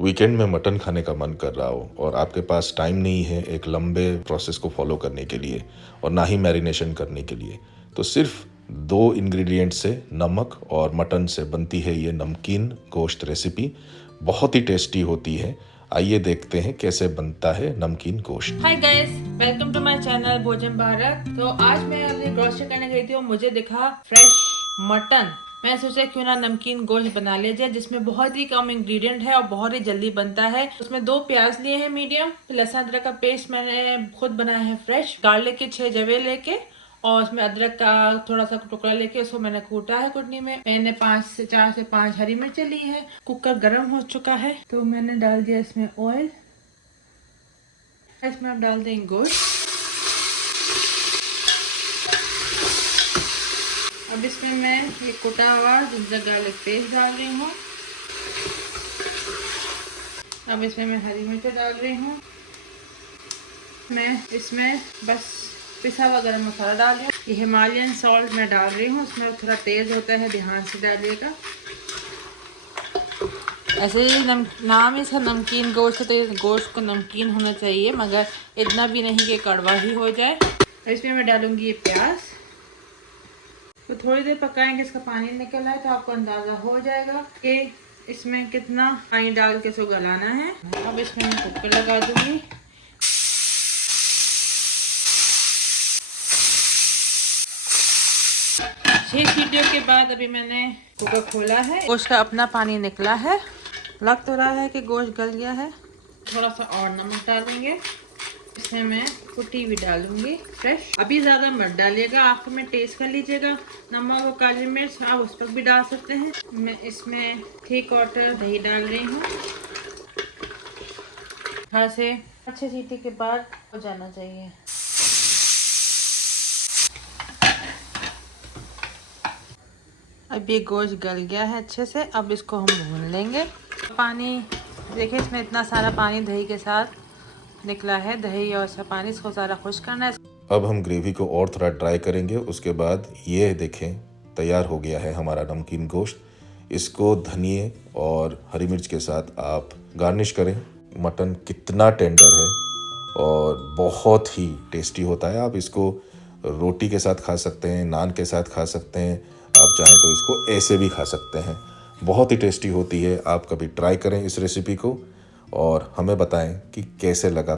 Weekend में mutton खाने का मन कर रहा हो और आपके पास टाइम नहीं है एक लंबे प्रोसेस को फॉलो करने के लिए और ना ही मैरिनेशन करने के लिए, तो सिर्फ 2 इंग्रेडिएंट से, नमक और मटन से बनती है ये नमकीन गोश्त रेसिपी। बहुत ही टेस्टी होती है। आइए देखते हैं कैसे बनता है नमकीन गोश्त। Hi guys, welcome to my channel Bhojan Bharat. तो आज मैं अपनी ग्रोसरी करने गई थी और मुझे दिखा फ्रेश मटन। मैं सोचा क्यों ना नमकीन गोश्त बना लिया जाए, जिसमें बहुत ही कम इंग्रेडिएंट है और बहुत ही जल्दी बनता है। उसमें 2 प्याज लिए हैं मीडियम, लहसुन अदरक का पेस्ट मैंने खुद बनाया है फ्रेश, गार्लिक के 6 जवे लेके और उसमें अदरक का थोड़ा सा टुकड़ा लेके उसको मैंने कूटा है कुटनी में। मैंने 4 से 5 हरी मिर्चें ली है। कुकर गर्म हो चुका है तो मैंने डाल दिया इसमें ऑयल। इसमें आप डाल देंगे गोश्त। अब इसमें मैं ये कुटा हुआ जिंजर गार्लिक पेस्ट डाल रही हूँ। अब इसमें मैं हरी मिर्च डाल रही हूँ। मैं इसमें बस पिसा हुआ गरम मसाला डाल रही हूँ। ये हिमालयन सॉल्ट मैं डाल रही हूँ, उसमें थोड़ा तेज होता है, ध्यान से डालिएगा। ऐसे ही नाम इसका नमकीन गोश्त, तो इस गोश्त को नमकीन होना चाहिए, मगर इतना भी नहीं कि कड़वा ही हो जाए। इसमें मैं डालूंगी ये प्याज। तो थोड़ी देर पकाएंगे, इसका पानी निकल आए तो आपको अंदाज़ा हो जाएगा कि इसमें कितना पानी डाल के इसको गलाना है। अब इसमें मैं कुकर लगा दूंगी। छह सीटियों के बाद अभी मैंने कुकर खोला है। गोश्त का अपना पानी निकला है, लग तो रहा है कि गोश्त गल गया है। थोड़ा सा और नमक डालेंगे। इसमें मैं कुटी भी डालूंगी फ्रेश। अभी ज़्यादा मत डालिएगा, आखिर में टेस्ट कर लीजिएगा। नमक और काली मिर्च आप उस पर भी डाल सकते हैं। मैं इसमें 3 क्वार्टर दही डाल रही हूँ। यहाँ से अच्छे सीटी के बाद हो जाना चाहिए। अब ये गोश्त गल गया है अच्छे से। अब इसको हम भून लेंगे। पानी देखिए, इसमें इतना सारा पानी दही के साथ निकला है। दही और सा पानी, इसको सारा खुश करना है। अब हम ग्रेवी को और थोड़ा ड्राई करेंगे। उसके बाद ये देखें, तैयार हो गया है हमारा नमकीन गोश्त। इसको धनिए और हरी मिर्च के साथ आप गार्निश करें। मटन कितना टेंडर है और बहुत ही टेस्टी होता है। आप इसको रोटी के साथ खा सकते हैं, नान के साथ खा सकते हैं, आप चाहें तो इसको ऐसे भी खा सकते हैं। बहुत ही टेस्टी होती है। आप कभी ट्राई करें इस रेसिपी को और हमें बताएं कि कैसे लगा